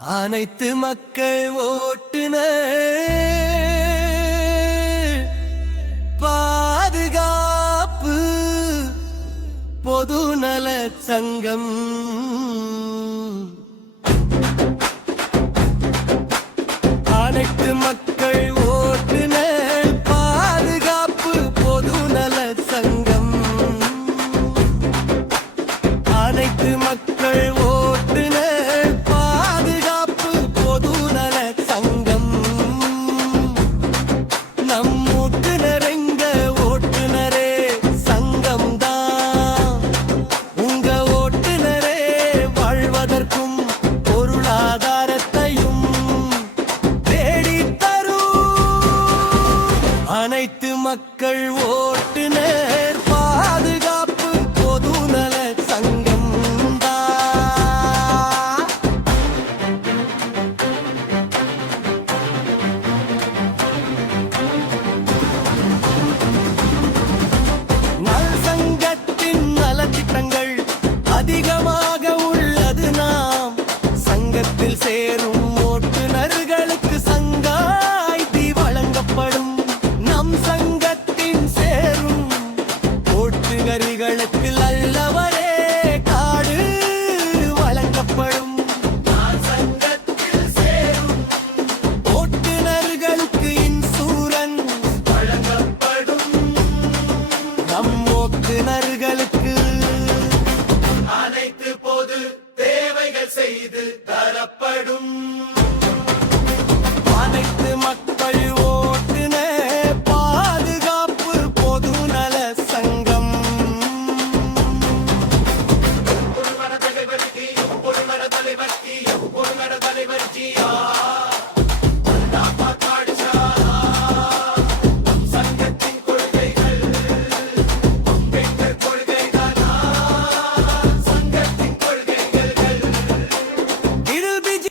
அனைத்து மக்கள் ஓட்டுநர் பாதுகாப்பு பொதுநல சங்கம் அனைத்து மக்கள் ஓட்டுநர் பாதுகாப்பு பொதுநல சங்கம் அனைத்து மக்கள் ஓட்டுநர் பாதுகாப்பு பொதுநல சங்கம் நம் ஓட்டுநர் எங்க ஓட்டுநரே சங்கம் தான் உங்க ஓட்டுநரே வாழ்வதற்கும் பொருளாதாரத்தையும் தேடித் தரும் அனைத்து மக்கள் ஓட்டுநர் பாதுகாப்பு பொதுநல சங்கம் நல் சங்கத்தின் நலத்திட்டங்கள் அதிகமாக உள்ளது நாம் சங்கத்தில் சேரும் ஓட்டுநர்களுக்கு சங்காய்தி வழங்கப்படும் நம் சங்கத்தின் சேரும் ஓட்டுநர்களுக்கு நல்லவரே காடு வழங்கப்படும் சங்கத்தில் சேரும் ஓட்டுநர்களுக்கு இன்சூரன்ஸ் வழங்கப்படும் நம் ஓட்டுநர்களுக்கு அனைத்து பொது தேவைகள் செய்து தரப்படும் அனைத்து மக்கள் ஓட்டுநர் பாதுகாப்பு பொதுநல சங்கம் பொதுமர தலைவர்க்கு பொதுமர தலைவர்க்கு பொதுமர தலைவர்க்கு